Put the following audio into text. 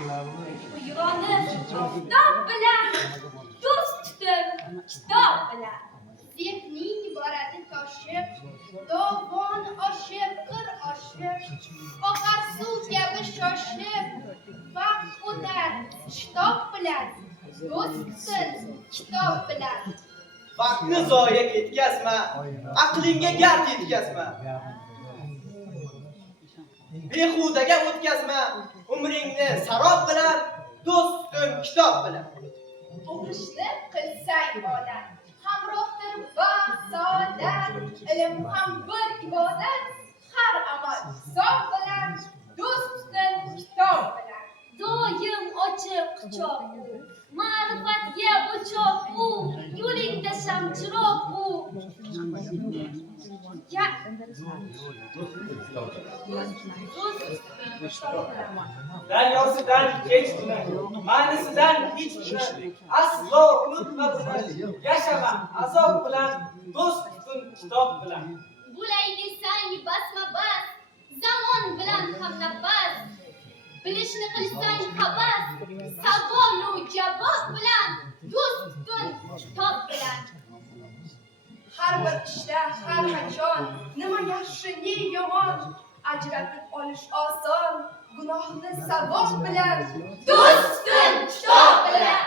Uyg'onib oftob bilan, do'st tutib kitob bilan. Zehning boradi toshib, dovon oshib, qir oshib, oqar suv kabi shoshib, vaqt o'tar shitob bilan, do'st tutin kitob bilan. Vaqtni zoya ketkazma, aqlingga gard yetkazma. Behudaga o'tkazma, umringni sarob bilan, do'st tutin kitob bilan. O'qishni qilsang odat, hamrohdir baxt saodat, ilm ham bir ibodat, har amal hisob bilan, do'st tutin kitob bilan. Doim ochiq quchoq u, ma'rifatga o'choq u, yo'lingda shamchiroq u. Daryosidan kechma, ma'nisidan ichma, aslo unutma buni. Yashama azob bilan, do'st tutin kitob bilan. Bo'lay desang basma-bas, zamon bilan hamnafas. Bilishni qilsang havas, savolu javob bilan, do'st tutin kitob bilan. Har bir ishda har qachon nima yaxshi ne yomon ajratib olish oson, gunohni savob bilan, Do'st tutin kitob bilan.